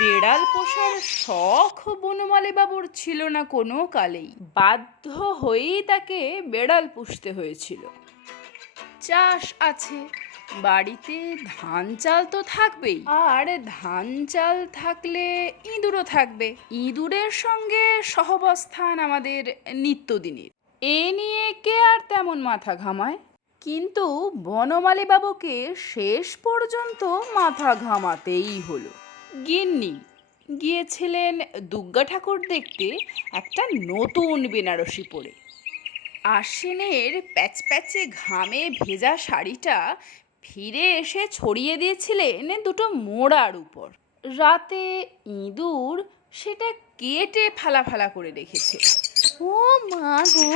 বেড়াল পোষার শখ বনমালী বাবুর ছিল না কোনো কালেই। বাধ্য হয়েই তাকে বেড়াল পুষতে হয়েছিল। চাষ আছে, বাড়িতে ধান চাল তো থাকবেই, আর ধান চাল থাকলে ইঁদুরও থাকবে। ইঁদুরের সঙ্গে সহাবস্থান আমাদের নিত্যদিনের। এ নিয়ে কে আর তেমন মাথা ঘামায়? কিন্তু বনমালী বাবুকে শেষ পর্যন্ত মাথা ঘামাতেই হলো। গিন্নি গিয়েছিলেন দুর্গা ঠাকুর দেখতে একটা নতুন বেনারসি পরে। আশ্বিনের প্যাচপ্যাচে ঘামে ভেজা শাড়িটা ফিরে এসে ছড়িয়ে দিয়েছিলেন দুটো মোড়ার উপর। রাতে ইঁদুর সেটা কেটে ফালা ফালা করে রেখেছে। ও মা গো,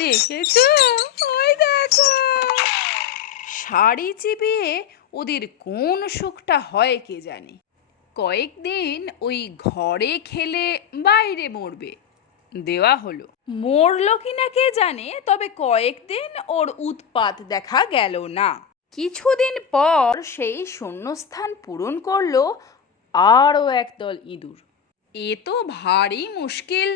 দেখেছো? ওই দেখো! শাড়ি চিবিয়ে ওদের কোন সুখটা হয় কে জানে। কয়েকদিন ওই ঘরে খেলে বাইরে মরবে, দেওয়া হলো। মরল কিনা কে জানে, তবে কয়েকদিন ওর উৎপাত দেখা গেল না। কিছুদিন পর সেই শূন্যস্থান পূরণ করলো আরও একদল ইঁদুর। এ তো ভারী মুশকিল।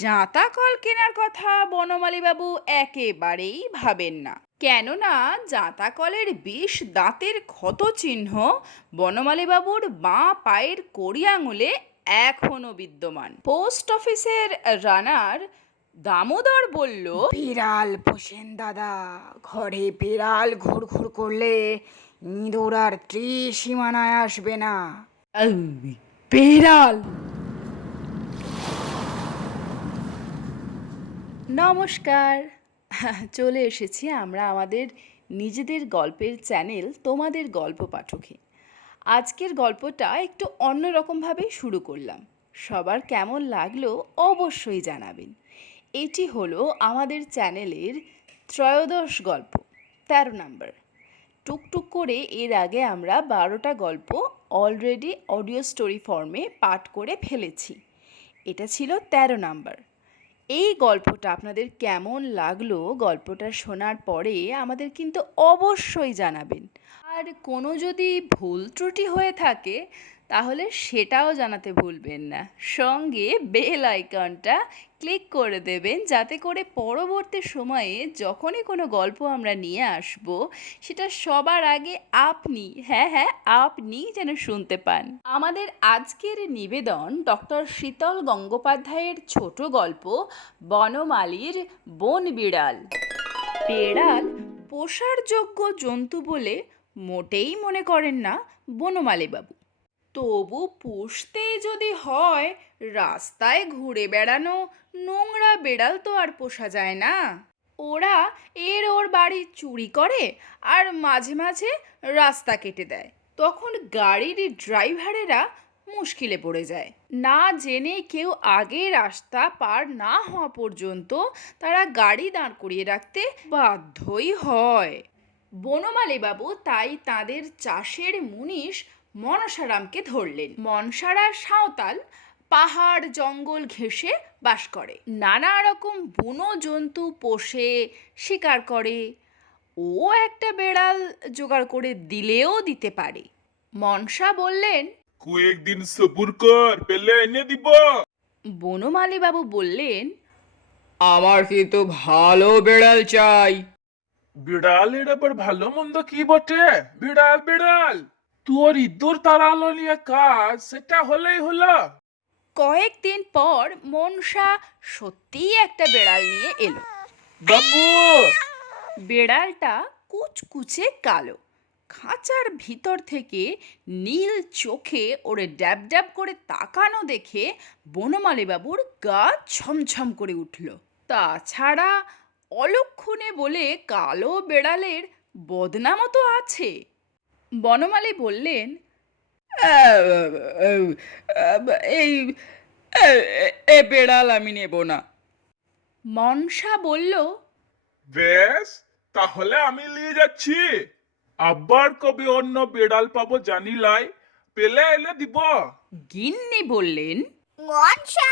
জাঁতা কল কেনার কথা বনমালীবাবু একেবারেই ভাবেন না। কেননা জাঁতা কলের বিষ দাঁতের ক্ষত চিহ্ন বনমালীবাবুর বাঁ পায়ের কড়ি আঙুলে এখনো বিদ্যমান। পোস্ট অফিসের রানার দামোদর বলল, বিড়াল পোষেন দাদা, ঘরে বিড়াল ঘুরঘুর করলে ইঁদুর আর ত্রিসীমানায় আসবে না। বিড়াল! নমস্কার, চলে এসেছি আমরা আমাদের নিজেদের গল্পের চ্যানেল তোমাদের গল্প পাঠকে। আজকের গল্পটা একটু অন্যরকমভাবেই শুরু করলাম। সবার কেমন লাগলো অবশ্যই জানাবেন। এটি হলো আমাদের চ্যানেলের ত্রয়োদশ গল্প, 13 নাম্বার। টুকটুক করে এর আগে আমরা 12টা গল্প অলরেডি অডিও স্টোরি ফর্মে পাঠ করে ফেলেছি। এটা ছিল 13 নাম্বার। এই গল্পটা আপনাদের কেমন লাগলো গল্পটা শোনার পরে আমাদের কিন্তু অবশ্যই জানাবেন। আর কোনো যদি ভুল ত্রুটি হয়ে থাকে তাহলে সেটাও জানাতে ভুলবেন না। সঙ্গে বেল আইকনটা ক্লিক করে দেবেন, যাতে করে পরবর্তী সময়ে যখনই কোনো গল্প আমরা নিয়ে আসব সেটা সবার আগে আপনি, হ্যাঁ আপনি যেন শুনতে পান। আমাদের আজকের নিবেদন ডক্টর শীতল গঙ্গোপাধ্যায়ের ছোট গল্প বনমালীর বন বিড়াল। বেড়াল পোষার যোগ্য জন্তু বলে মোটেই মনে করেন না বনমালীবাবু। তবু পুষতে যদি হয়, রাস্তায় ঘুরে বেড়ানো নোংরা বেড়াল তো আর পোষা যায় না। ওরা ওর বাড়ি চুরি করে আর মাঝে মাঝে রাস্তা কেটে দেয়। তখন গাড়ির ড্রাইভারেরা মুশকিলে পড়ে যায়। না জেনে কেউ আগে রাস্তা পার না হওয়া পর্যন্ত তারা গাড়ি দাঁড় করিয়ে রাখতে বাধ্যই হয়। বনমালীবাবু তাই তাদের চাষের মুনিশ মনসারামকে ধরলেন। মনসারা সাঁওতাল, পাহাড় জঙ্গল ঘেঁষে বাস করে, নানা রকম বুনো জন্তু পোষে, শিকার করে। ও একটা বেড়াল জোগাড় করে দিলেও দিতে পারে। মনসা বললেন, কয়েকদিন সবুর কর, পেলে এনে দিব। বনমালীবাবু বললেন, আমার কিন্তু ভালো বেড়াল চাই। বিড়ালের আবার ভালো মন্দ কি বটে? বিড়াল বিড়াল, তোর ইঁদুর তাড়ালো নিয়ে কাজ, সেটা হলেই হলো। কয়েকদিন পর মনসা সত্যিই একটা বেড়াল নিয়ে এলো। বাবু! বেড়ালটা কুচকুচে কালো, খাঁচার ভিতর থেকে নীল চোখে ওরে ড্যাব ড্যাব করে তাকানো দেখে বনমালীবাবুর গা ছমছম করে উঠল। তাছাড়া অলক্ষণে বলে কালো বেড়ালের বদনামও তো আছে। বনমালী বললেন, এই এ বেড়াল আমি নেব না। মনসা বলল, বেশ, তাহলে আমি নিয়ে যাচ্ছি। আবার কবে অন্য বিড়াল পাবো জানি লাই, পেলে এনে দিব। গিন্নি বললেন, মনসা,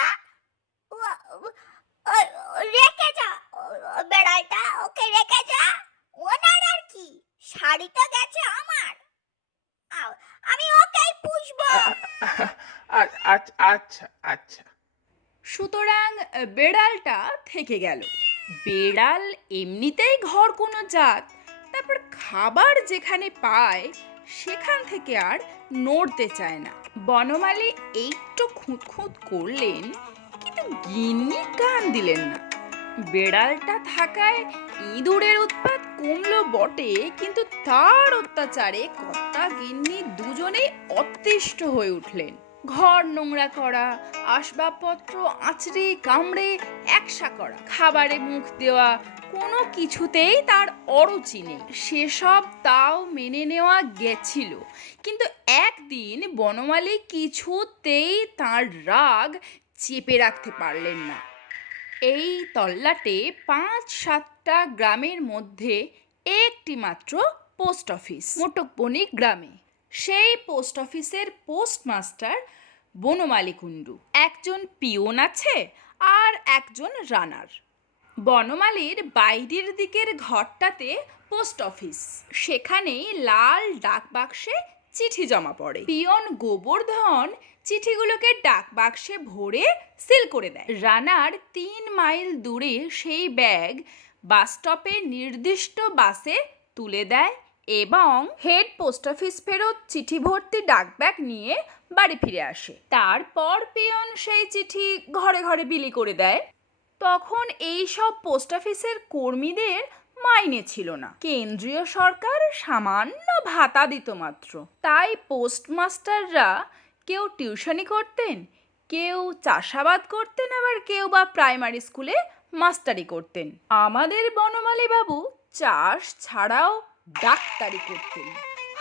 রেখে যা বেড়ালটা, ওকে রেখে যা। ওনার আর কি, শাড়ি তো গেছে আমার, আমি ওকেই পুষবো। আচ্ছা আচ্ছা আচ্ছা। সুতরাং বেড়ালটা থেকে গেল। বেড়াল এমনিতেই ঘর কোনো জাত, তারপর খাবার যেখানে পায় সেখান থেকে আর নড়তে চায় না। বনমালী একটু খুঁত খুঁত করলেন, কিন্তু গিন্নি কান দিলেন না। বেড়ালটা থাকায় ইঁদুরের উৎপাত কমলো বটে, কিন্তু তার অত্যাচারে কর্তা গিন্নি দুজনেই অতিষ্ঠ হয়ে উঠলেন। ঘর নোংরা করা, আসবাবপত্র আঁচড়ে কামড়ে একসা করা, খাবারে মুখ দেওয়া, কোনো কিছুতেই তার অরুচি নেই। সেসব তাও মেনে নেওয়া গেছিল, কিন্তু একদিন বনমালী কিছুতেই তার রাগ চেপে রাখতে পারলেন না। এই তল্লাটে ৫-৭টা গ্রামের মধ্যে একটি মাত্র পোস্ট অফিস মোটকবনি গ্রামে। সেই পোস্ট অফিসের পোস্টমাস্টার বনমালী কুণ্ডু। একজন পিয়ন আছে আর একজন রানার। বনমালীর বাইরের দিকের ঘরটাতে পোস্ট অফিস। সেখানেই লাল ডাক বাক্সে চিঠি জমা পড়ে। পিয়ন গোবর্ধন চিঠিগুলোকে ডাক বাক্সে ভরে সিল করে দেয়। রানার ৩ মাইল দূরে সেই ব্যাগ বাস স্টপে নির্দিষ্ট বাসে তুলে দেয় এবং হেড পোস্ট অফিস ফেরত চিঠি ভর্তি ডাক ব্যাগ নিয়ে বাড়ি ফিরে আসে। তারপর পিয়ন সেই চিঠি ঘরে ঘরে বিলি করে দেয়। তখন এই সব পোস্ট অফিসের কর্মীদের মাইনে ছিল না, কেন্দ্রীয় সরকার সামান্য ভাতা দিত মাত্র। তাই পোস্টমাস্টাররা কেউ টিউশনি করতেন, কেউ চাষাবাদ করতেন, আবার কেউ বা প্রাইমারি স্কুলে মাস্টারি করতেন। আমাদের বনমালী বাবু চাষ ছাড়াও ডাক্তারি করতেন।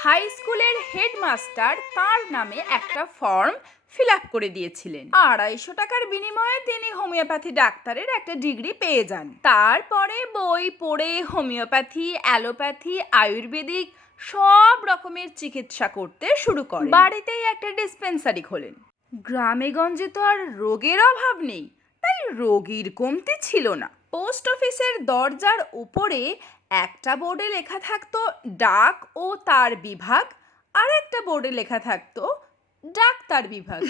হাই স্কুলের হেডমাস্টার তার নামে একটা ফর্ম ফিল আপ করে দিয়েছিলেন। ২৫০ টাকার বিনিময়ে তিনি হোমিওপ্যাথি ডাক্তারের একটা ডিগ্রি পেয়ে যান। তারপরে বই পড়ে হোমিওপ্যাথি, অ্যালোপ্যাথি, আয়ুর্বেদিক সব রকমের চিকিৎসা করতে শুরু করেন। বাড়িতেই একটা ডিসপেন্সারি খোলেন। গ্রামে গঞ্জে তো আর রোগের অভাব নেই, তাই রোগীর কমতি ছিল না। পোস্ট অফিসের দরজার উপরে একটা বোর্ডে লেখা থাকতো ডাক ও তার বিভাগ, আর একটা বোর্ডে লেখা থাকতো ডাক্তার বিভাগ।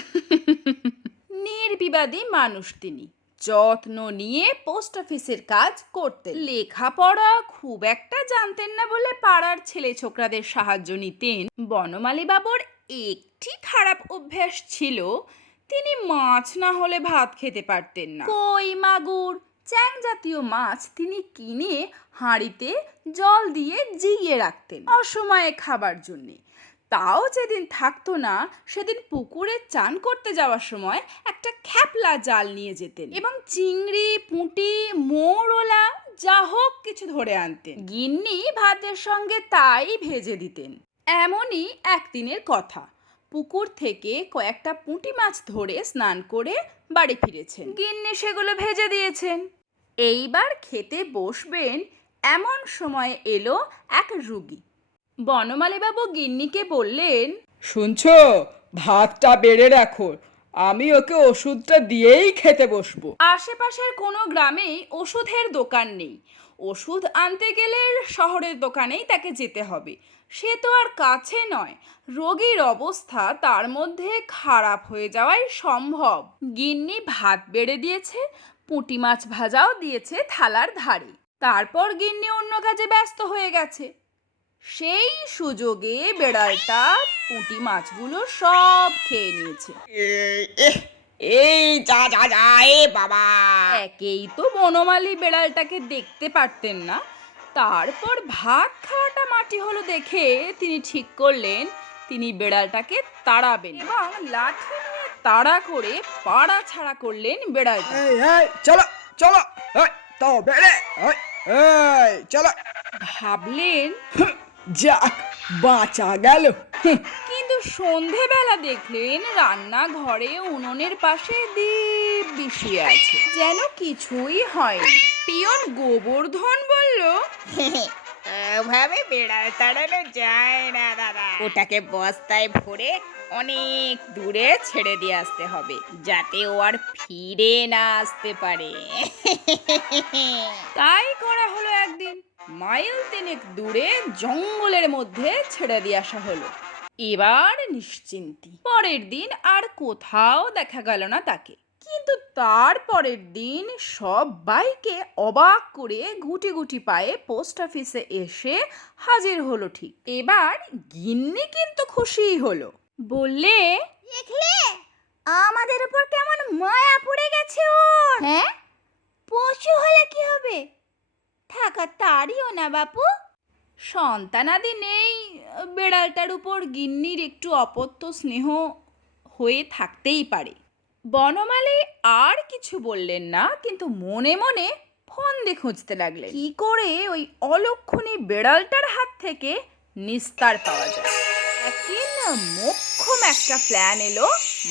নির্বিবাদী মানুষ তিনি, যত্ন নিয়ে পোস্ট অফিসের কাজ করতেন। লেখাপড়া খুব একটা জানতেন না বলে পাড়ার ছেলে ছোকরাদের সাহায্য নিতেন। বনমালী বাবুর একটি খারাপ অভ্যাস ছিল, তিনি মাছ না হলে ভাত খেতে পারতেন না। কই, মাগুর, চ্যাং জাতীয় মাছ তিনি কিনে হাঁড়িতে জল দিয়ে জিইয়ে রাখতেন অসময়ে খাবার জন্যে। তাও যেদিন থাকতো না সেদিন পুকুরে চান করতে যাওয়ার সময় একটা খ্যাপলা জাল নিয়ে যেতেন এবং চিংড়ি, পুঁটি, মৌরলা যা হোক কিছু ধরে আনতেন। গিন্নি ভাতের সঙ্গে তাই ভেজে দিতেন। এমনই একদিনের কথা, পুকুর থেকে কয়েকটা পুঁটি মাছ ধরে স্নান করে বাড়ি ফিরেছেন। গিন্নি সেগুলো ভেজে দিয়েছেন। এইবার খেতে বসবেন এমন সময় এলো এক রুগী। বনমালীবাবু গিন্নিকে বললেন, শুনছো, ভাতটা বেড়ে রাখো, আমি ওকে ওষুধটা দিয়েই খেতে বসবো। আশেপাশের কোনো গ্রামেই ওষুধের দোকান নেই। ওষুধ আনতে গেলে শহরের দোকানেই তাকে যেতে হবে, সে তো আর কাছে নয়। রোগীর অবস্থা তার মধ্যে খারাপ হয়ে যাওয়াই সম্ভব। গিন্নি ভাত বেড়ে দিয়েছে, পুঁটি মাছ ভাজাও দিয়েছে থালার ধারে। তারপর গিন্নি অন্য কাজে ব্যস্ত হয়ে গেছে। সেই সুযোগে বেড়ালটা পুঁটি মাছগুলো সব খেয়ে নিয়েছে। এই যা যা যা, এ বাবা! একেই তো বনমালী বেড়ালটাকে দেখতে পারতেন না, তারপর ভাত খাওয়াটা মাটি হলো দেখে তিনি ঠিক করলেন তিনি বেড়ালটাকে তাড়াবেন এবং লাঠি নিয়ে তাড়া করে পাড়া ছাড়া করলেন বেড়ালটা। এই চলো চলো, তো বেড়ে চলো। ভাবলেন যাক, বাঁচা গেল। কিন্তু সন্ধেবেলা দেখলেন রান্নাঘরে উনুনের পাশে দিব্যি শুয়ে আছে, যেন কিছুই হয়নি। পিয়ন গোবর্ধন বলল, ওভাবে বেড়াল তাড়ানো যায় না দাদা, ওটাকে বস্তায় ভরে অনেক দূরে ছেড়ে দিয়ে আসতে হবে, যাতে ও আর ফিরে না আসতে পারে। তাই করা হলো। একদিন মাইল ৩ দূরে জঙ্গলের মধ্যে ছেড়ে দিয়ে আসা হলো। এবার নিশ্চিন্তি। পরের দিন আর কোথাও দেখা গেল না তাকে। কিন্তু তার পরের দিন সবাইকে অবাক করে গুটি গুটি পায়ে পোস্ট অফিসে এসে হাজির হলো ঠিক। এবার গিন্নি কিন্তু খুশিই হলো, বললে, দেখলে আমাদের উপর কেমন মায়া পড়ে গেছে ওর। হ্যাঁ, পশু হলে কি হবে, থাকা তারিও না বাপু। সন্তানাদি নেই, বেড়ালটার উপর গিন্নির একটু অপত্য স্নেহ হয়ে থাকতেই পারে। বনমালী আর কিছু বললেন না, কিন্তু মনে মনে ফন্দে খুঁজতে লাগলেন কি করে ওই অলক্ষণী বেড়ালটার হাত থেকে নিস্তার পাওয়া যায়। একদিন মোক্ষম একটা প্ল্যান এলো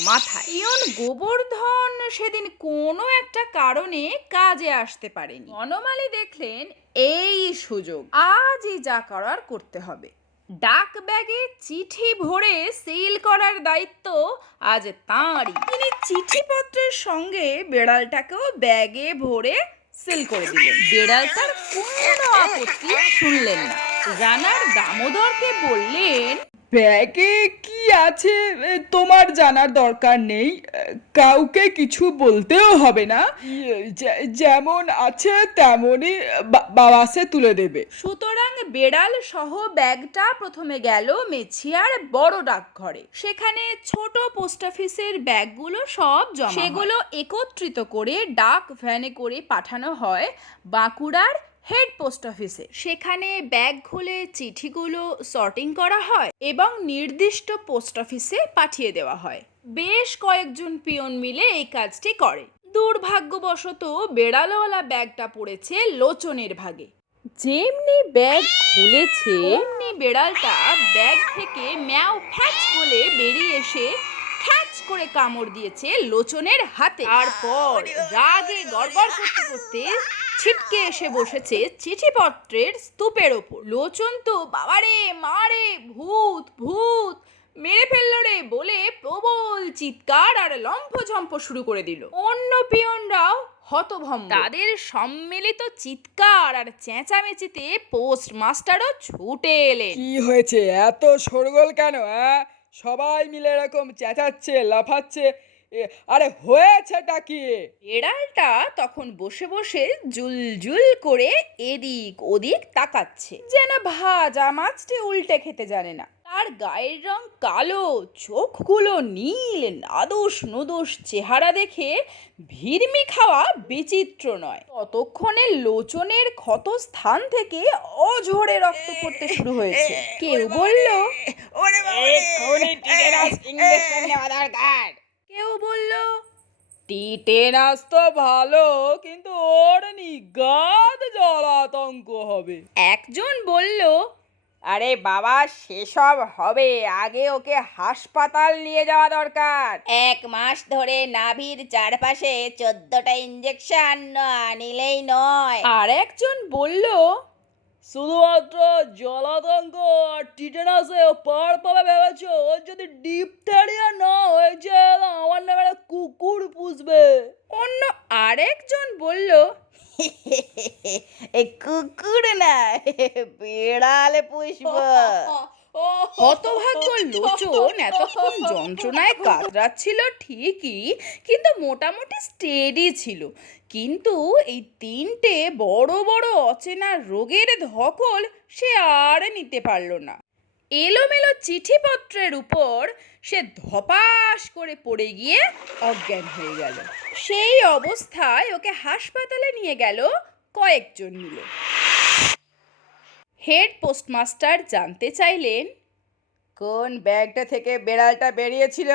মাথায়। পিয়ন গোবর্ধন সেদিন কোনো একটা কারণে কাজে আসতে পারেনি। বনমালী দেখলেন এই সুযোগ, আজই যা করার করতে হবে। ডাক ব্যাগে চিঠি ভরে সিল করার দায়িত্ব আজ তাঁরই। তিনি চিঠিপত্রের সঙ্গে বেড়ালটাকেও ব্যাগে ভরে সিল করে দিলেন। বেড়ালটার কোনো আপত্তি শুনলেন না। রানার দামোদরকে বললেন, ব্যাগে কি আছে তোমার জানার দরকার নেই, কাউকে কিছু বলতেও হবে না, যেমন আছে তেমনই বাবাসে তুলে দেবে। সুতরাং বেড়াল সহ ব্যাগটা প্রথমে গেল মেছিয়ার বড় ডাকঘরে। সেখানে ছোট পোস্ট অফিসের ব্যাগগুলো সব জমা, সেগুলো একত্রিত করে ডাক ভ্যানে করে পাঠানো হয় বাঁকুড়ার হেড পোস্ট অফিসে। সেখানে ব্যাগ খুলে চিঠিগুলো সর্টিং করা হয় এবং নির্দিষ্ট পোস্ট অফিসে পাঠিয়ে দেওয়া হয়। বেশ কয়েকজন পিয়ন মিলে এই কাজটি করে। দুর্ভাগ্যবশত বেড়ালওয়ালা ব্যাগটা পড়েছে লোচনের ভাগে। যেমনি ব্যাগ খুলেছে অমনি বেড়ালটা ব্যাগ থেকে ম্যাও ফ্যাচ বলে বেরিয়ে এসে খ্যাচ করে কামড় দিয়েছে লোচনের হাতে। তারপর রাগে গড়গড় করতে করতে ছিটকে এসে বসেছে চিঠিপত্রের স্তূপের ওপর। লোচন তো বাবারে মারে, ভূত ভূত, মেরে ফেললো রে বলে প্রবল চিৎকার আর লম্ফঝম্প শুরু করে দিল। অন্য পিয়নরাও হতভম্ব। তাদের সম্মিলিত চিৎকার আর চেঁচামেচিতে পোস্টমাস্টারও ছুটে এলেন। কি হয়েছে, এত শোরগোল কেন? সবাই মিলে এরকম চেঁচাচ্ছে, লাফাচ্ছে, আরে হয়েছেটা কি? বেড়ালটা তখন বসে বসে জুলজুল করে এদিক ওদিক তাকাচ্ছে, যেন ভাজা মাছটি উল্টে খেতে জানে না। তার গায়ের রং কালো, চোখগুলো নীল, নাদোষ নুদোষ চেহারা দেখে ভিড়মি খাওয়া বিচিত্র নয়। ততক্ষণে লোচনের ক্ষত স্থান থেকে অঝরে রক্ত পড়তে শুরু হয়েছে। কেউ বলল, কেউ বলল, টিটেনাস তো ভালো, কিন্তু ওর নিগাদ জলাতঙ্ক হবে। একজন বলল, আরে বাবা, সেসব হবে, আগে ওকে হাসপাতাল নিয়ে যাওয়া দরকার। 1 মাস ধরে নাভির চারপাশে 14টা ইঞ্জেকশন না নিলেই নয়। আর একজন বলল, শুধুমাত্র জলাতঙ্ক আর টিটেনাসে পার পাবে ভেবেছ? ওর যদি ডিপথেরিয়া না হয়েছে আমার নামে একটা কুকুর পুষবে। অন্য আরেকজন বলল, কুকুর না, বিড়াল পুষবো। হতভাগ্য লোচন এতক্ষণ যন্ত্রণায় কাতরাচ্ছিল ঠিকই, কিন্তু মোটামুটি স্টেডি ছিল। কিন্তু এই 3টে বড় বড় অচেনা রোগের ধকল সে আর নিতে পারল না। এলোমেলো চিঠিপত্রের উপর সে ধপাস করে পড়ে গিয়ে অজ্ঞান হয়ে গেল। সেই অবস্থায় ওকে হাসপাতালে নিয়ে গেল কয়েকজন মিলে। হেড পোস্টমাস্টার জানতে চাইলেন, কোন ব্যাগটা থেকে বেড়ালটা বেরিয়েছিল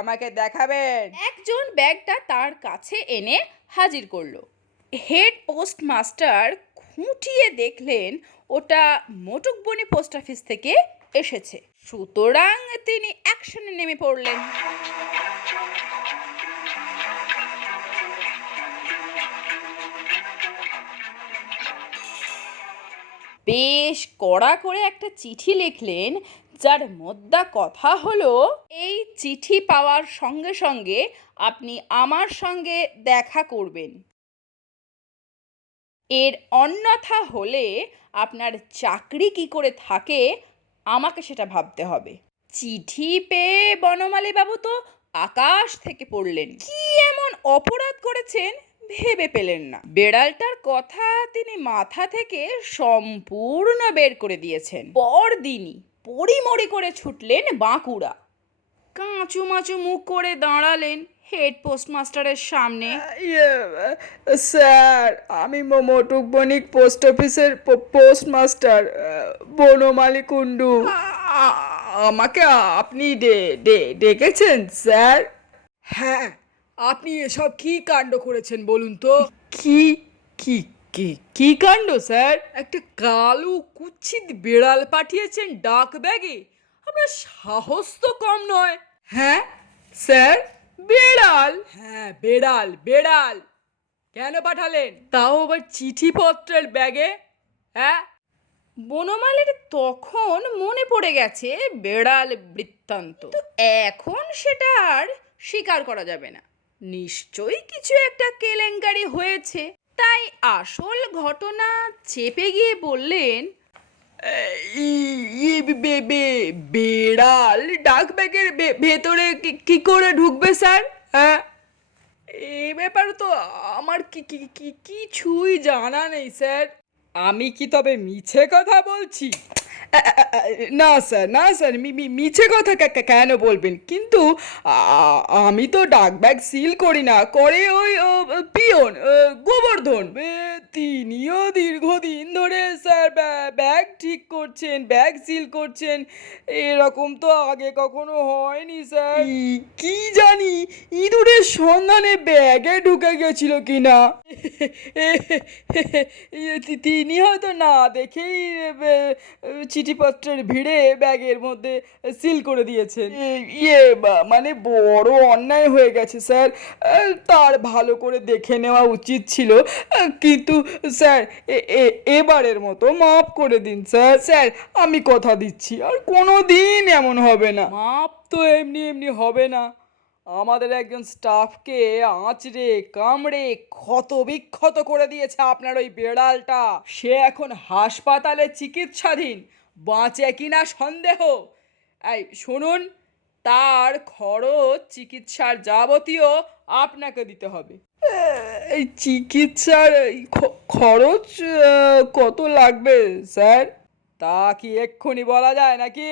আমাকে দেখাবেন। একজন ব্যাগটা তার কাছে এনে হাজির করলো। হেড পোস্টমাস্টার খুঁটিয়ে দেখলেন ওটা মোটকবনি পোস্ট অফিস থেকে এসেছে। সুতরাং তিনি অ্যাকশনে নেমে পড়লেন। বেশ কড়া করে একটা চিঠি লিখলেন, যার মোদ্দা কথা হলো, এই চিঠি পাওয়ার সঙ্গে সঙ্গে আপনি আমার সঙ্গে দেখা করবেন। এর অন্যথা হলে আপনার চাকরি কি করে থাকে আমাকে সেটা ভাবতে হবে। চিঠি পেয়ে বনমালী বাবু তো আকাশ থেকে পড়লেন। কি এমন অপরাধ করেছেন ভেবে পেলেন না। বেড়ালটার কথা তিনি মাথা থেকে সম্পূর্ণ বের করে দিয়েছেন। পরদিনই পড়িমড়ি করে ছুটলেন বাঁকুড়া। কাঁচু মাচু মুখ করে দাঁড়ালেন হেড পোস্টমাস্টারের সামনে। স্যার, আমি মোটুক বণিক পোস্ট অফিসের পোস্টমাস্টার বনমালী কুণ্ডু। আমাকে আপনি ডেকেছেন স্যার? হ্যাঁ, আপনি এসব কি কাণ্ড করেছেন বলুন তো? কি কি কি কি কাণ্ড স্যার? একটা কালো কুৎসিত বেড়াল পাঠিয়েছেন ডাক ব্যাগে, আপনার সাহস তো কম নয়। হ্যাঁ স্যার, বেড়াল? হ্যাঁ, বেড়াল বেড়াল। কেন পাঠালেন, তাও আবার চিঠিপত্রের ব্যাগে? হ্যাঁ, বনমালীর তখন মনে পড়ে গেছে বেড়াল বৃত্তান্ত। তো এখন সেটা আর স্বীকার করা যাবে না। নিশ্চয়ই কিছু একটা কেলেঙ্কারি হয়েছে। তাই আসল ঘটনা চেপে গিয়ে বললেন, বেড়াল ডাক ব্যাগের ভেতরে কি করে ঢুকবে স্যার? হ্যাঁ, এই ব্যাপারে তো আমার কিছুই জানা নেই স্যার। আমি কি তবে মিছে কথা বলছি? না স্যার, না স্যার, মিছে কথা কেন বলবেন? কিন্তু আমি তো ডাক ব্যাগ সিল করি না, করে ওই পিয়ন গোবর্ধন। তিনিও দীর্ঘদিন ধরে স্যার ব্যাগ ঠিক করছেন, ব্যাগ সিল করছেন। এরকম তো আগে কখনো হয়নি স্যার। কি জানি ইঁদুরের সন্ধানে ব্যাগে ঢুকে গেছিল কিনা। তিনি হয়তো না দেখেই চিঠিপত্রের ভিড়ে ব্যাগের মধ্যে সিল করে দিয়েছেন। মানে বড় অন্যায় হয়ে গেছে স্যার, তার ভালো করে দেখে নেওয়া উচিত ছিল। কিন্তু স্যার, এবারের মতো মাফ করে দিন স্যার। স্যার, আমি কথা দিচ্ছি আর কোনো দিন এমন হবে না। মাপ তো এমনি এমনি হবে না। আমাদের একজন স্টাফকে আঁচড়ে কামড়ে ক্ষত বিক্ষত করে দিয়েছে আপনার ওই বেড়ালটা। সে এখন হাসপাতালে চিকিৎসাধীন, বাঁচে কিনা সন্দেহ। এই শুনুন, তার খরচ চিকিৎসার যাবতীয় আপনাকে দিতে হবে। এই চিকিৎসার খরচ কত লাগবে স্যার? তা কি এক্ষুনি বলা যায় নাকি?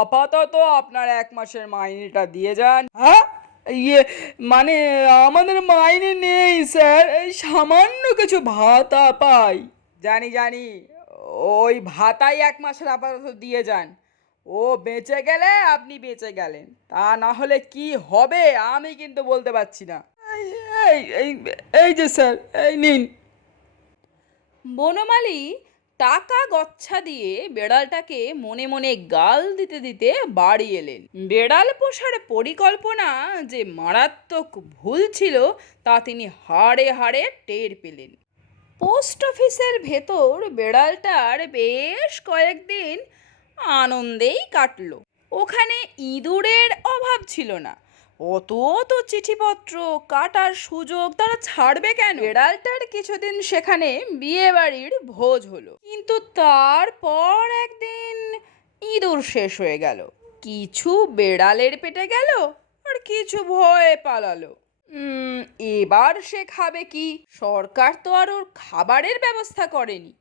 আপাতত আপনার 1 মাসের মাইনেটা দিয়ে যান। হ্যাঁ, মানে আমাদের মাইনে নেই স্যার, এই সামান্য কিছু ভাতা পাই। জানি জানি, ওই ভাতাই 1 মাসের আপাতত দিয়ে যান। ও বেঁচে গেলে আপনি বেঁচে গেলেন, তা না হলে কি হবে আমি কিন্তু বলতে পারছি না। এই যে স্যার, এই নিন। বনমালী টাকা গচ্ছা দিয়ে বেড়ালটাকে মনে মনে গাল দিতে দিতে বাড়ি এলেন। বেড়াল পোষার পরিকল্পনা যে মারাত্মক ভুল ছিল তা তিনি হাড়ে হাড়ে টের পেলেন। পোস্ট অফিসের ভেতর বেড়ালটার বেশ কয়েকদিন আনন্দেই কাটলো। ওখানে ইঁদুরের অভাব ছিল না। অত অত চিঠিপত্র কাটার সুযোগ তারা ছাড়বে কেন? বেড়ালটার কিছুদিন সেখানে বিয়ে বাড়ির ভোজ হলো, কিন্তু তারপর একদিন ইঁদুর শেষ হয়ে গেল। কিছু বেড়ালের পেটে গেল আর কিছু ভয়ে পালালো। এবার সে খাবে কি? সরকার তো আর ওর খাবারের ব্যবস্থা করেনি।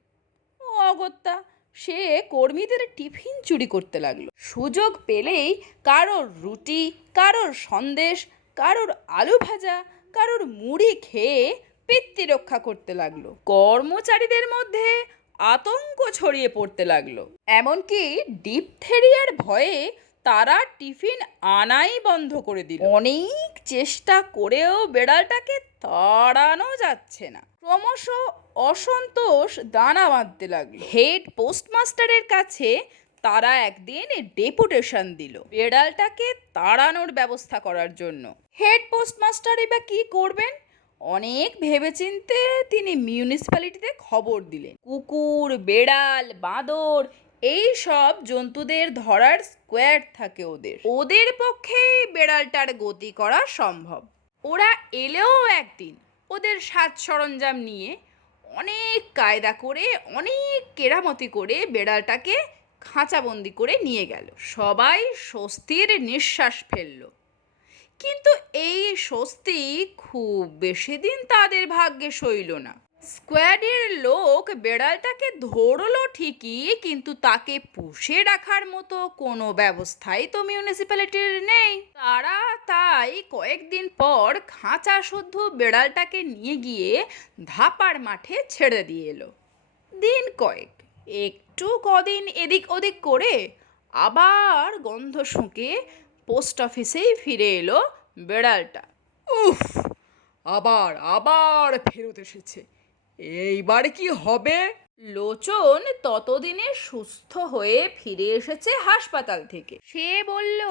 ও অগত্যা সে কর্মীদের টিফিন চুরি করতে লাগলো। সুযোগ পেলেই কারোর রুটি, কারোর সন্দেশ, কারোর আলু ভাজা, কারোর মুড়ি খেয়ে পিত্তি রক্ষা করতে লাগলো। কর্মচারীদের মধ্যে আতঙ্ক ছড়িয়ে পড়তে লাগলো। এমনকি ডিপথেরিয়ার ভয়ে তারা টিফিন আনাই বন্ধ করে দিল। অনেক চেষ্টা করেও বেড়ালটাকে তাড়ানো যাচ্ছে না। ক্রমশ অসন্তোষ দানা বাঁধতে লাগলো। হেড পোস্টমাস্টারের কাছে তারা একদিন ডেপুটেশন দিল বেড়ালটাকে তাড়ানোর ব্যবস্থা করার জন্য। হেড পোস্টমাস্টার এবার কি করবেন? অনেক ভেবেচিন্তে তিনি মিউনিসিপ্যালিটিতে খবর দিলেন। কুকুর, বেড়াল, বাঁদর এই সব জন্তুদের ধরার স্কোয়াড থাকে ওদের পক্ষে বেড়ালটার গতি করা সম্ভব। ওরা এলেও একদিন ওদের সাজ সরঞ্জাম নিয়ে অনেক কায়দা করে, অনেক কেরামতি করে বেড়ালটাকে খাঁচাবন্দি করে নিয়ে গেল। সবাই স্বস্তির নিঃশ্বাস ফেলল, কিন্তু এই স্বস্তি খুব বেশি দিন তাদের ভাগ্যে সইল না। স্কোয়াডের লোক বেড়ালটাকে ধরলো ঠিকই, কিন্তু তাকে পুষে রাখার মতো কোনো ব্যবস্থাই তো মিউনিসিপ্যালিটির নেই। তারা তাই কয়েকদিন পর খাঁচা শুদ্ধ বেড়ালটাকে নিয়ে গিয়ে ধাপার মাঠে ছেড়ে দিয়ে এলো। দিন কয়েক একটু কদিন এদিক ওদিক করে আবার গন্ধ শুঁকে পোস্ট অফিসেই ফিরে এলো বেড়ালটা। উফ, আবার আবার ফেরত এসেছে, এইবার কি হবে? লোচন ততদিনে সুস্থ হয়ে ফিরে এসেছে হাসপাতাল থেকে। সে বলল,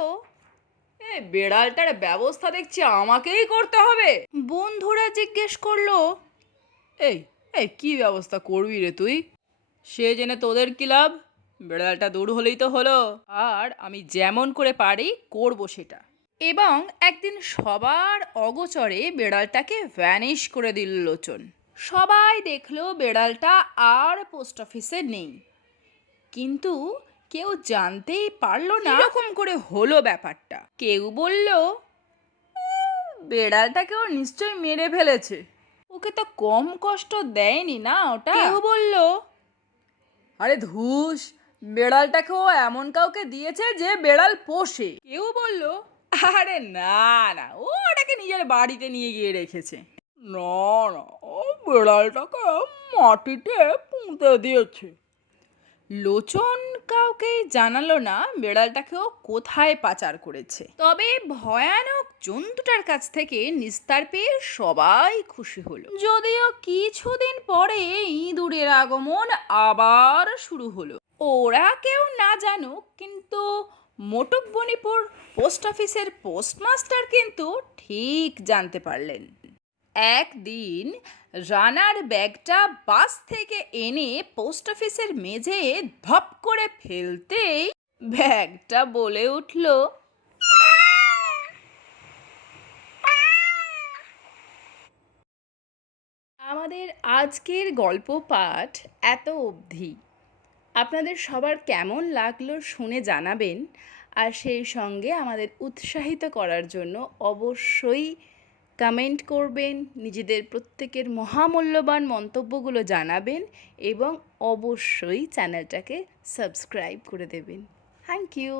বেড়ালটার ব্যবস্থা দেখছি আমাকেই করতে হবে। বন্ধুরা জিজ্ঞেস করলো, এই এই কি ব্যবস্থা করবি রে তুই? সে জেনে তোদের কি লাভ? বেড়ালটা দূর হলেই তো হলো, আর আমি যেমন করে পারি করব সেটা। এবং একদিন সবার অগোচরে বেড়ালটাকে ভ্যানিশ করে দিল লোচন। সবাই দেখলো বেড়ালটা আর পোস্ট অফিসে নেই, কিন্তু কেউ জানতেই পারলো না এরকম করে হলো ব্যাপারটা। কেউ বলল, বেড়ালটাকে ও নিশ্চয়ই মেরে ফেলেছে, ওকে তো কম কষ্ট দেয়নি না ওটা। কেউ বলল, আরে ধুস, বেড়ালটাকে ও এমন কাউকে দিয়েছে যে বেড়াল পোষে। কেউ বলল, আরে না না, ও ওটাকে নিজের বাড়িতে নিয়ে গিয়ে রেখেছে। না না, ও বেড়ালটাকে মাটিতে পুঁতে দিয়েছে। লোচন কাউকে জানালো না বেড়ালটাকে ও কোথায় পাচার করেছে। তবে ভয়ানক জন্তুটার কাছ থেকে নিস্তার পেয়ে সবাই খুশি হলো। যদিও কিছুদিন পরে ইঁদুরের আগমন আবার শুরু হলো। ওরা কেউ না জানুক, কিন্তু মোটকবনিপুর পোস্ট অফিসের পোস্টমাস্টার কিন্তু ঠিক জানতে পারলেন। একদিন রানার ব্যাগটা বাস থেকে এনে পোস্ট অফিসের মেঝে ধপ করে ফেলতেই ব্যাগটা বলে উঠল, আমাদের আজকের গল্প পাঠ এত অবধি। আপনাদের সবার কেমন লাগলো শুনে জানাবেন, আর সেই সঙ্গে আমাদের উৎসাহিত করার জন্য অবশ্যই কমেন্ট করবেন, নিজেদের প্রত্যেকের মহামূল্যবান মন্তব্যগুলো জানাবেন এবং অবশ্যই চ্যানেলটাকে সাবস্ক্রাইব করে দেবেন। Thank you.